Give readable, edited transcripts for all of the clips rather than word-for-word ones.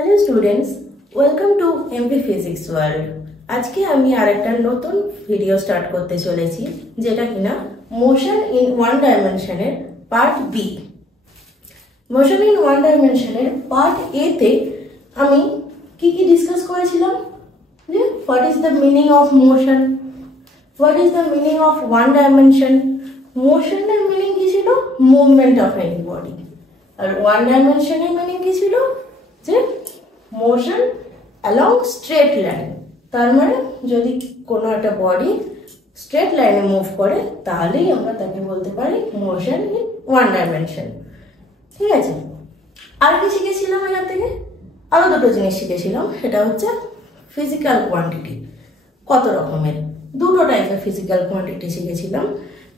Hello students, welcome to MP physics world. আজকে আমি আরেকটা নতুন ভিডিও স্টার্ট করতে চলেছি, যেটা কিনা মোশন ইন ওয়ান ডাইমেনশনের part B. Motion in one ডাইমেনশনের পার্ট এ তে আমি কি ডিসকাস করেছিলাম, যে what is the meaning of motion, what is the meaning of one dimension. মোশনের মিনিং কি ছিল? Movement of any body. আর ওয়ান ডাইমেনশনের মিনিং কি ছিল? যে মোশন অ্যালং স্ট্রেট লাইন। তার মানে যদি কোনো একটা বডি স্ট্রেট লাইনে মুভ করে তাহলেই আমরা তাকে বলতে পারি মোশন ইন ওয়ান ডাইমেনশন। ঠিক আছে, আর কি শিখেছিলাম এখান থেকে? আরও দুটো জিনিস শিখেছিলাম, সেটা হচ্ছে ফিজিক্যাল কোয়ান্টিটি। কত রকমের? দুটো টাইপের ফিজিক্যাল কোয়ান্টিটি শিখেছিলাম,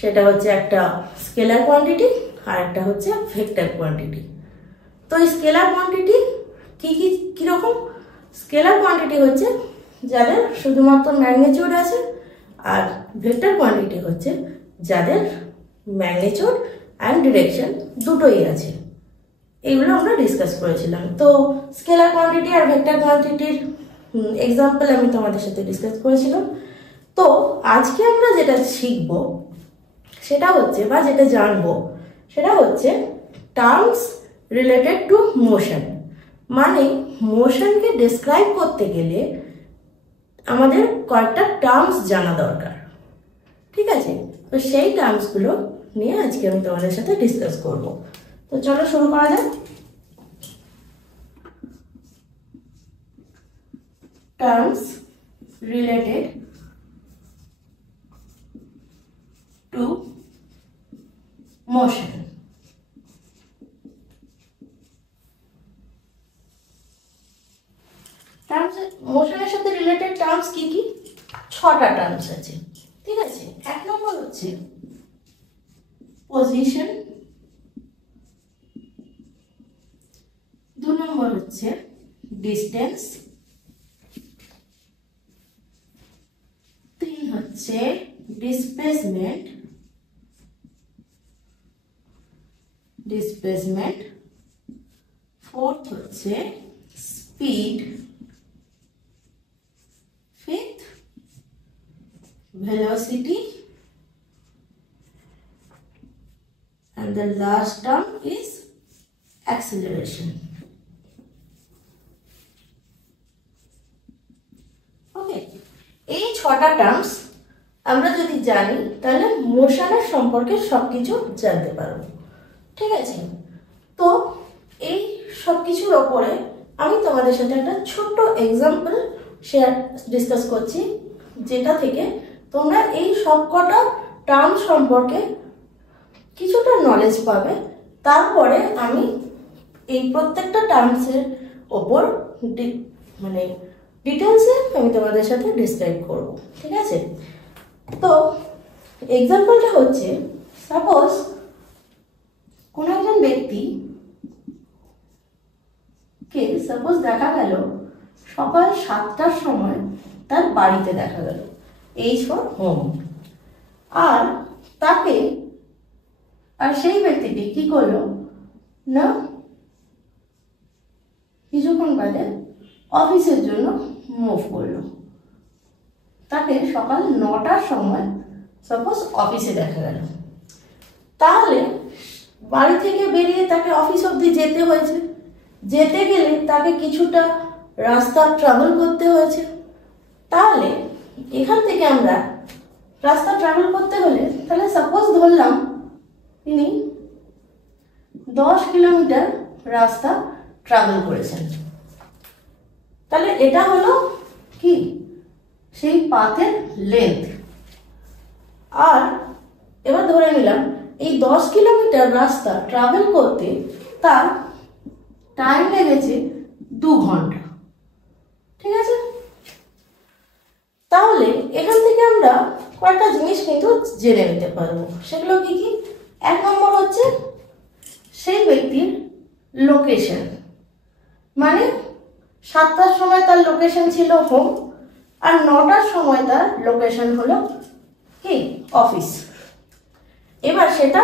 সেটা হচ্ছে একটা স্কেলার কোয়ান্টিটি আর একটা হচ্ছে ভেক্টর কোয়ান্টিটি। তো এই স্কেলার কোয়ান্টিটি কীরকম? স্কেলার কোয়ান্টিটি হচ্ছে যাদের শুধুমাত্র ম্যাগনিটিউড আছে, আর ভেক্টর কোয়ান্টিটি হচ্ছে যাদের ম্যাগনিটিউড অ্যান্ড ডিরেকশন দুটোই আছে। এইগুলো আমরা ডিসকাস করেছিলাম। তো স্কেলার কোয়ান্টিটি আর ভেক্টর কোয়ান্টিটির এক্সাম্পল আমি তোমাদের সাথে ডিসকাস করেছিলাম। তো আজকে আমরা যেটা শিখব সেটা হচ্ছে, বা যেটা জানবো সেটা হচ্ছে টার্মস রিলেটেড টু মোশন। মানে মোশনকে ডেসক্রাইব করতে গেলে আমাদের কয়েকটা টার্মস জানা দরকার। ঠিক আছে, তো সেই টার্মসগুলো নিয়ে আজকে আমি তোমাদের সাথে ডিসকাস করব। তো চলো শুরু করা যাক। Terms related to motion. মোশনের সাথে রিলেটেড টার্মস কি? ছটা টার্মস আছে। ঠিক আছে, এক নম্বর হচ্ছে পজিশন, দু নম্বর হচ্ছে ডিস্টেন্স, তিন হচ্ছে ডিসপ্লেসমেন্ট, ফোর্থ হচ্ছে speed, fifth velocity, and the last term is acceleration. Okay, এই ছটা টার্মস আমরা যদি জানি তাহলে মোশনের সম্পর্কে সবকিছু জানতে পারবো। ঠিক আছে, তো এই সবকিছুর ওপরে আমি তোমাদের সাথে একটা ছোট্ট এক্সাম্পল ডিসকাস করছি, যেটা থেকে তোমরা এই সবকটা টার্ম সম্পর্কে কিছুটা নলেজ পাবে। তারপরে আমি এই প্রত্যেকটা টার্মসের ওপর মানে ডিটেলসে আমি তোমাদের সাথে ডিসক্রাইব করব। ঠিক আছে, তো এক্সাম্পলটা হচ্ছে, সাপোজ কোনো একজন ব্যক্তিকে সাপোজ দেখা গেল সকাল 7টার সময় তার বাড়িতে দেখা গেল, এইচ ফর হোম। আর সেই ব্যক্তিটি কি করলো না, কিছুক্ষণ বাদে অফিসের জন্য মুভ করলো। তাকে সকাল 9টার সময় সাপোজ অফিসে দেখা গেল। তাহলে বাড়ি থেকে বেরিয়ে তাকে অফিস অবধি যেতে হয়েছে। যেতে গেলে তাকে কিছুটা রাস্তা ট্রাভেল করতে হয়েছে। তাহলে এখান থেকে আমরা রাস্তা ট্রাভেল করতে হলে, তাহলে সাপোজ ধরলাম তিনি 10 কিলোমিটার রাস্তা ট্রাভেল করেছেন। তাহলে এটা হলো কি সেই পাথের লেন্থ। আর এবার ধরে নিলাম এই 10 কিলোমিটার রাস্তা ট্রাভেল করতে তার টাইম লেগেছে 2 ঘন্টা। ঠিক আছে, তাহলে এখান থেকে আমরা কয়েকটা জিনিস কিন্তু জেনে নিতে পারবো। সেগুলো কি? এক নম্বর হচ্ছে সেই ব্যক্তির লোকেশন, মানে 7টার সময় তার লোকেশন ছিল হোম, আর 9টার সময় তার লোকেশন হলো কি অফিস। এবার সেটা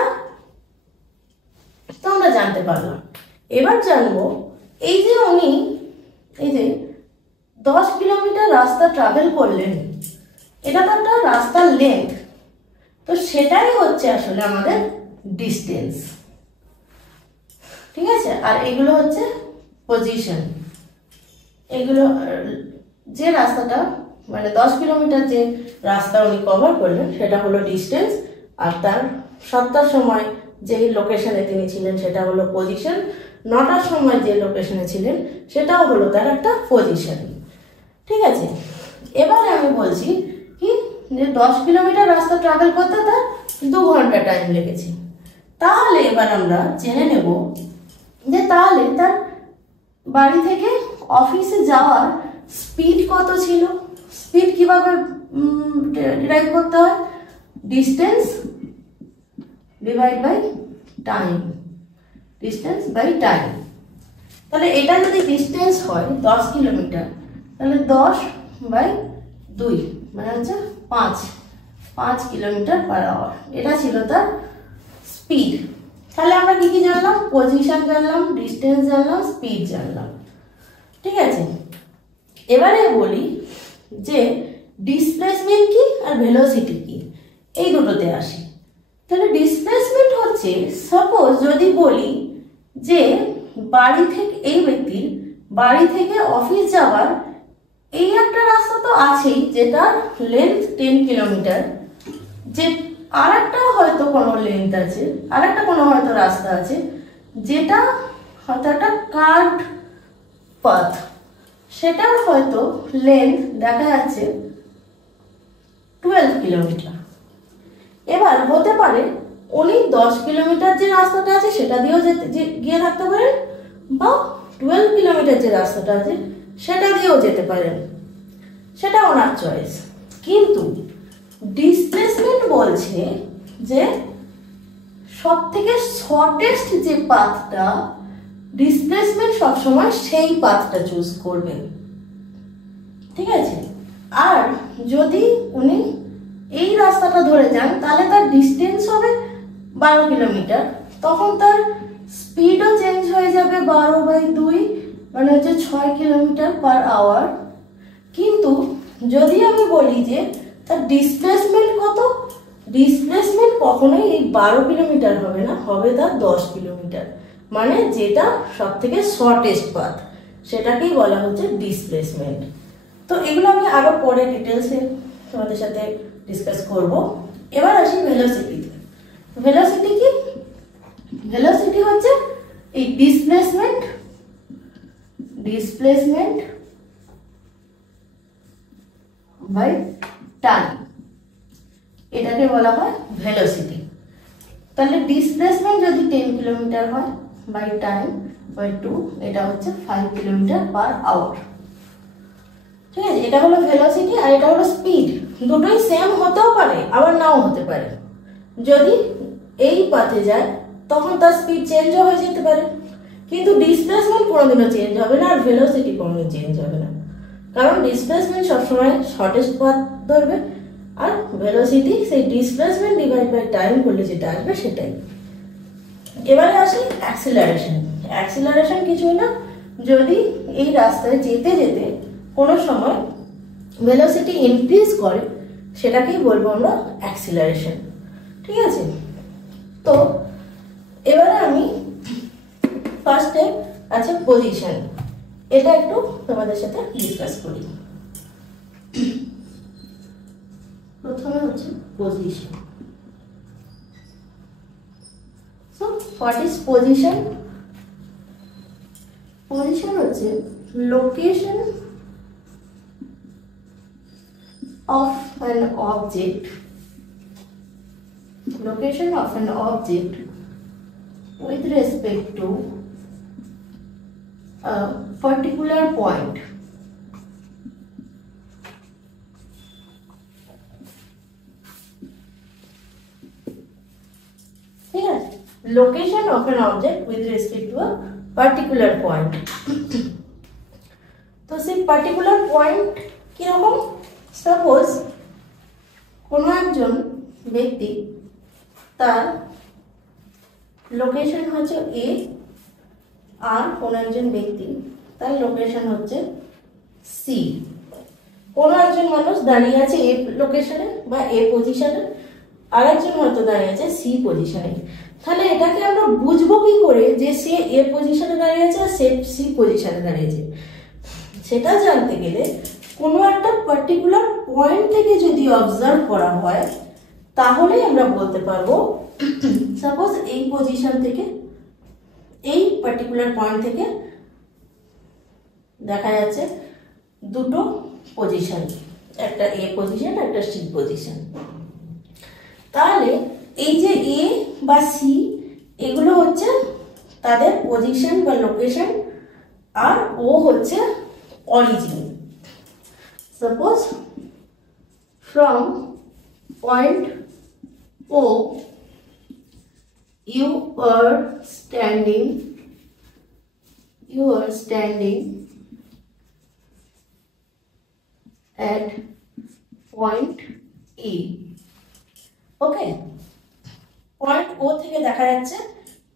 তো আমরা জানতে পারলাম। এবার জানবো এই যে উনি 10 কিলোমিটার রাস্তা ট্রাভেল করলেন, এটা তো একটা রাস্তার লেন্থ, তো সেটাই হচ্ছে আসলে আমাদের ডিস্টেন্স। ঠিক আছে, আর এগুলো হচ্ছে পজিশন। এগুলো যে রাস্তাটা মানে 10 কিলোমিটার যে রাস্তা উনি কভার করলেন সেটা হলো ডিস্টেন্স, আর তার 7টার সময় যে লোকেশনে তিনি ছিলেন সেটা হলো পজিশন, 9টার সময় যে লোকেশনে ছিলেন সেটাও হলো তার একটা পজিশন। ঠিক আছে, এবারে আমি বলছি কি যে 10 কিলোমিটার রাস্তা ট্রাভেল করতে তার 2 ঘন্টা টাইম লেগেছে। তাহলে এবার আমরা জেনে নেব যে তাহলে তার বাড়ি থেকে অফিসে যাওয়ার স্পিড কত ছিল। স্পিড কিভাবে ডিরাইভ করতে হয়? Distance divide by time, distance by time. তাহলে এটা যদি ডিস্টেন্স হয় 10 কিলোমিটার, তাহলে 10/2 মানে হচ্ছে 5 কিলোমিটার পার আওয়ার, এটা ছিল তার স্পিড। তাহলে আমরা কি কি জানলাম? পজিশন জানলাম, ডিস্টেন্স জানলাম, স্পিড জানলাম। ঠিক আছে, এবারে বলি যে ডিসপ্লেসমেন্ট কি আর ভেলোসিটি কি, এই দুটোতে আসি। তাহলে ডিসপ্লেসমেন্ট হচ্ছে, সাপোজ যদি বলি যে বাড়ি থেকে এই ব্যক্তির বাড়ি থেকে অফিস যাওয়ার এই একটা রাস্তা তো আছেই যেটার লেন্থ 10 কিলোমিটার, যে আর একটা হয়তো কোনো লেন্থ আছে, আর একটা কোনো হয়তো রাস্তা আছে যেটা হয়তো একটা কার্ভড পাথ, সেটার হয়তো লেন্থ দেখা যাচ্ছে 12 কিলোমিটার। এবার হতে পারে উনি 10 কিলোমিটার যে রাস্তাটা আছে সেটা দিয়েও গিয়ে থাকতে পারেন, বা 12 কিলোমিটার যে রাস্তাটা আছে সেটা দিয়েও যেতে পারেন, সেটা ওনার চয়েস। কিন্তু ডিসপ্লেসমেন্ট বলছে যে সব থেকে শর্টেস্ট যে পাথটা, ডিসপ্লেসমেন্ট সবসময় সেই পাথটা চুজ করবে। ঠিক আছে, আর যদি উনি এই রাস্তাটা ধরে যান তাহলে তার ডিস্টেন্স হবে 12 কিলোমিটার, তখন তার স্পিডও চেঞ্জ হয়ে যাবে 12/2 মানে হচ্ছে 6 কিলোমিটার পার আওয়ার। কিন্তু যদি আমি বলি যে তার ডিসপ্লেসমেন্ট কত, ডিসপ্লেসমেন্ট কখনোই এই 12 কিলোমিটার হবে না, হবে তার 10 কিলোমিটার, মানে যেটা সব থেকে শর্টেস্ট পাথ সেটাকেই বলা হচ্ছে ডিসপ্লেসমেন্ট। তো এগুলো আমি আরো পরে ডিটেলসে তোমাদের সাথে ডিসকাস করব। এবার আসি ভেলোসিটিতে। ভেলোসিটি কি? ভেলোসিটি হচ্ছে এই ডিসপ্লেসমেন্ট বাই টাইম, এটাকে বলা হয় ভেলোসিটি। তাহলে ডিসপ্লেসমেন্ট যদি 10 কিলোমিটার হয় বাই টাইম বাই 2, এটা হচ্ছে 5 কিলোমিটার পার আওয়ার। ঠিক আছে, এটা হলো ভেলোসিটি আর এটা হলো স্পিড। দুটোই সেম হতেও পারে আবার নাও হতে পারে। যদি এই পাথে যায় তখন তার স্পিড চেঞ্জও হয়ে যেতে পারে, কিন্তু ডিসপ্লেসমেন্ট কোনোদিনও চেঞ্জ হবে না আর ভেলোসিটি কোনোদিন চেঞ্জ হবে না, কারণ ডিসপ্লেসমেন্ট সবসময় শর্টেস্ট পাথ ধরবে আর ভেলোসিটি সেই ডিসপ্লেসমেন্ট ডিভাইড বাই টাইম করলে যেটা আসবে সেটাই। এবারে আসি অ্যাক্সিলারেশন। অ্যাক্সিলারেশন কিছুই না, যদি এই রাস্তায় যেতে যেতে কোনো সময় ভেলোসিটি ইনক্রিজ করে সেটাকেই বলবো আমরা অ্যাক্সিলারেশন। ঠিক আছে, তো এবারে আমি ফার্স্টে আছে পজিশন, এটা একটু তোমাদের সাথে ডিসকাস করি। প্রথমে হচ্ছে position. So what is position? Position হচ্ছে location of an object, location of an object with respect to a particular point. Yes, location of an object with respect to a particular point. তো সেই particular point কি রকম? Suppose কোনো একজন ব্যক্তি তার location হচ্ছে এ, আর কোনো একজন ব্যক্তি তার লোকেশন হচ্ছে সি। কোনো একজন মানুষ দাঁড়িয়ে আছে এ লোকেশনে বা এ পজিশনে, আর একজন হয়তো দাঁড়িয়ে আছে সি পজিশনে। তাহলে এটাকে আমরা বুঝবো কি করে যে সে এ পজিশনে দাঁড়িয়ে আছে আর সে সি পজিশনে দাঁড়িয়েছে? সেটা জানতে গেলে কোনো একটা পার্টিকুলার পয়েন্ট থেকে যদি অবজার্ভ করা হয় তাহলে আমরা বলতে পারবো, সাপোজ এই পজিশন থেকে, এই পার্টিকুলার পয়েন্ট থেকে দেখা যাচ্ছে দুটো পজিশন, একটা এ পজিশন একটা সি পজিশন। তাহলে এই যে এ বা সি এগুলো হচ্ছে তাদের পজিশন বা লোকেশন, আর ও হচ্ছে origin. Suppose from point O you are standing at point E. Okay, point O থেকে দেখা যাচ্ছে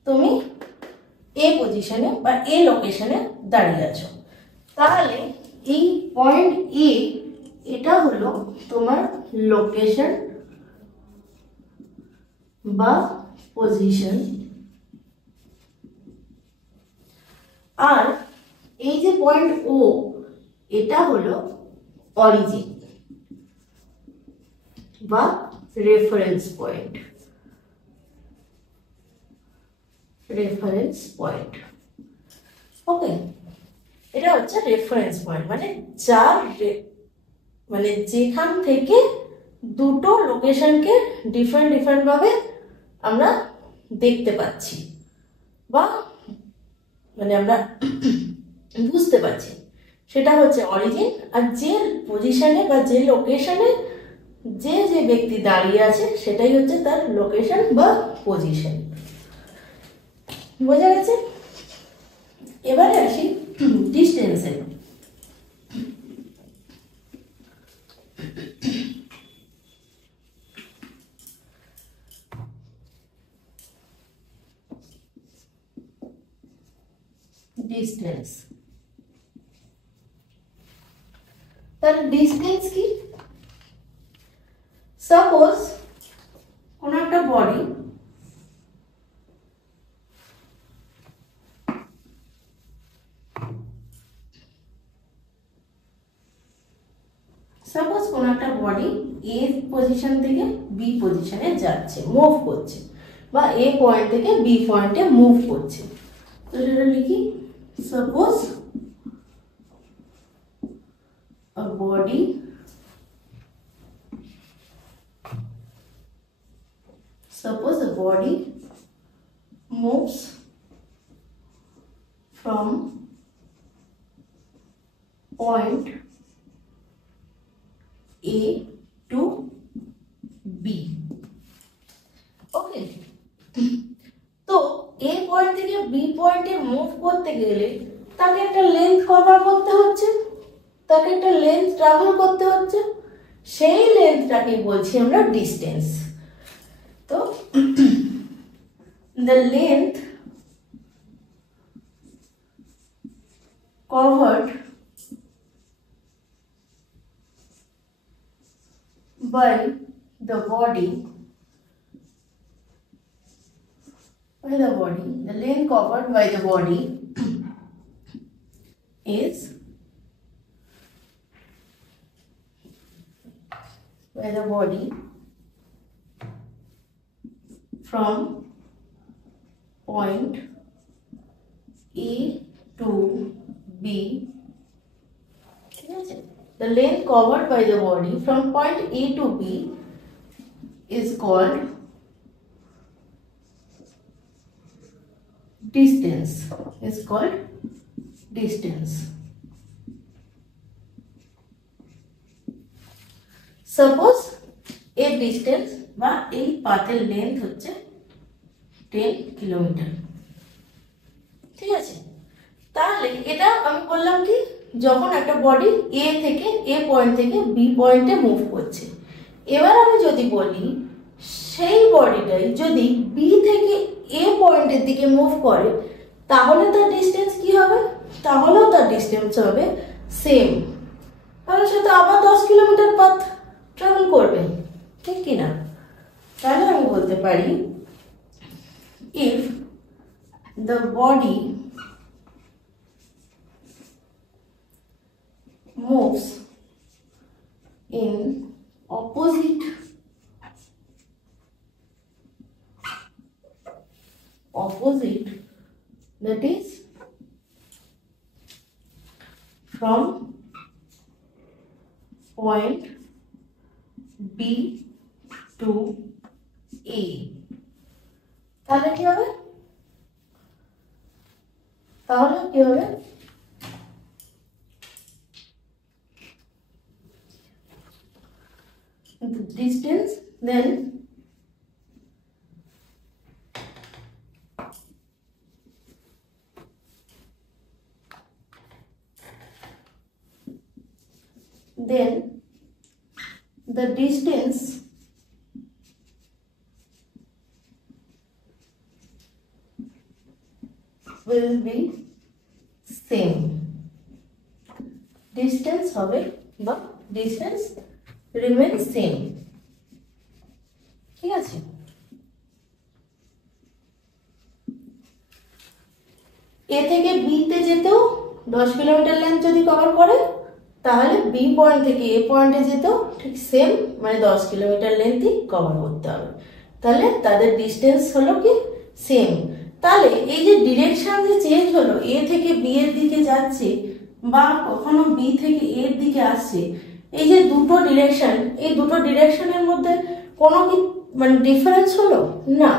তুমি এ পজিশনে বা এ লোকেশনে দাঁড়িয়ে আছো। তাহলে এই পয়েন্ট এ এটা হলো তোমার লোকেশন বা পজিশন, আর এই যে পয়েন্ট ও এটা হলো অরিজিন বা রেফারেন্স পয়েন্ট। ওকে, এটা হচ্ছে রেফারেন্স পয়েন্ট, মানে মানে যেখান থেকে দুটো লোকেশনকে ডিফারেন্ট ভাবে আমরা দেখতে পাচ্ছি বা মানে আমরা বুঝতে পারছি, সেটা হচ্ছে অরিজিন। আর যে পজিশনে বা যে লোকেশনে যে যে ব্যক্তি দাঁড়িয়ে আছে সেটাই হচ্ছে তার লোকেশন বা পজিশন। বোঝা গেছে? এবারে আসি ডিস্টেন্সে। ডিস্টেন্স, তাহলে ডিস্টেন্স কি? সাপোজ কোন একটা বডি এ পজিশন থেকে বি পজিশনে যাচ্ছে, মুভ করছে, বা এ পয়েন্ট থেকে বি পয়েন্টে মুভ করছে। তো সেটা লিখি, suppose a body moves from point A to B. ওকে, তো এ পয়েন্ট থেকে বি পয়েন্টে মুভ করতে গেলে তাকে একটা লেন্থ কভার করতে হচ্ছে, তাকে একটা লেন্থ ট্রাভেল করতে হচ্ছে, সেই লেন্থটাকে বলছি আমরা ডিস্টেন্স। তো the length covered by the body, the length covered by the body is from point A to B. The length covered by the body from point A to B is called distance. Suppose a distance বা এই পাথের length হচ্ছে 10 kilometre, ঠিক আছে? তাহলে এটা আমি বললাম কি, যখন একটা বডি এ থেকে এ পয়েন্ট থেকে বি পয়েন্টে মুভ করছে। এবার আমি যদি বলি সেই বডিটাই যদি বি থেকে এ পয়েন্টের দিকে মুভ করে তাহলে তার ডিস্টেন্স কি হবে? তাহলেও তার ডিস্টেন্স হবে সেম, তাহলে সে তো আবার 10 কিলোমিটার পথ ট্রাভেল করবে, ঠিক কি না? তাহলে আমি বলতে পারি if the body moves in opposite that is from point B to A, তাহলে কি হবে? The distance then the distance will be same. Distance হবে বা distance remain same, ঠিক আছে? এ থেকে বি তে যেতেও 10 কিলোমিটার লেন্থ যদি কভার করে, তাহলে বি পয়েন্ট থেকে এ পয়েন্টে যেতেও ঠিক সেম মানে 10 কিলোমিটার লেন্থই কভার করতে হবে। তাহলে তাদের ডিস্টেন্স হলো কি সেম। তাহলে এই যে ডিরেকশন যে চেঞ্জ হলো, এ থেকে বি এর দিকে যাচ্ছে বা কখনো বি থেকে এর দিকে আসছে, এই যে দুটো ডিরেকশন, এই দুটো ডিরেকশনের মধ্যে কোনো কি মানে ডিফারেন্স হলো? না,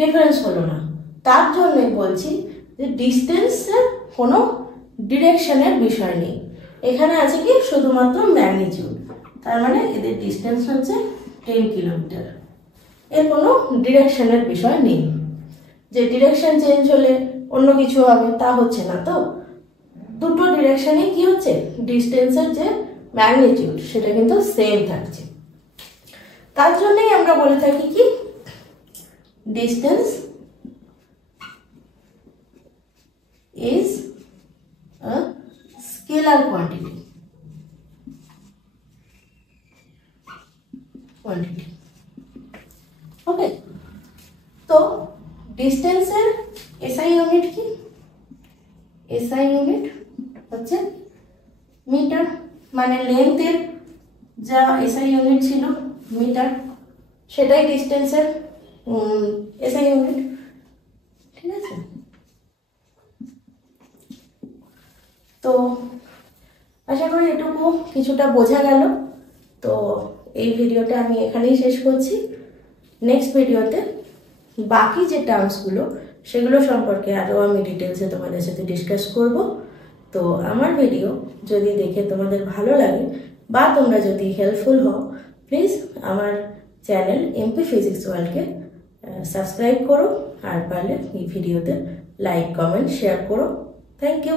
ডিফারেন্স হলো না। তার জন্যই বলছি যে ডিস্টেন্সের কোনো ডিরেকশনের বিষয় নেই, এখানে আছে কি শুধুমাত্র ম্যাগনিটিউড। তার মানে এদের ডিস্টেন্স হচ্ছে 10 কিলোমিটার, এর কোনো ডিরেকশনের বিষয় নেই। যে ডিরেকশন চেঞ্জ হলে অন্য কিছু হবে তা হচ্ছে না তো, দুটো ডিরেকশনে কি হচ্ছে ডিস্টেন্সের যে ম্যাগনিটিউড সেটা কিন্তু সেম থাকছে। তার জন্যই আমরা বলে থাকি কি distance is a scalar quantity. Okay, তো ডিস্টেন্সের এসআই ইউনিট কি? এসআই ইউনিট হচ্ছে মিটার, মানে লেন্থের যা এসআই ইউনিট ছিল মিটার, সেটাই ডিস্টেন্সের এসআই ইউনিট, ঠিক আছে? তো আশা করি এটুকু কিছুটা বোঝা গেল। তো এই ভিডিওটা আমি এখানেই শেষ করছি। নেক্সট ভিডিওতে বাকি যে টার্মসগুলো সেগুলো সম্পর্কে আরও আমি ডিটেলসে তোমাদের সাথে ডিসকাস করব। তো আমার ভিডিও যদি দেখে তোমাদের ভালো লাগে বা তোমরা যদি হেল্পফুল হও, প্লিজ আমার চ্যানেল এমপি ফিজিক্স ওয়ার্ল্ডকে সাবস্ক্রাইব করো, আর পারলে এই ভিডিওতে লাইক কমেন্ট শেয়ার করো। Thank you.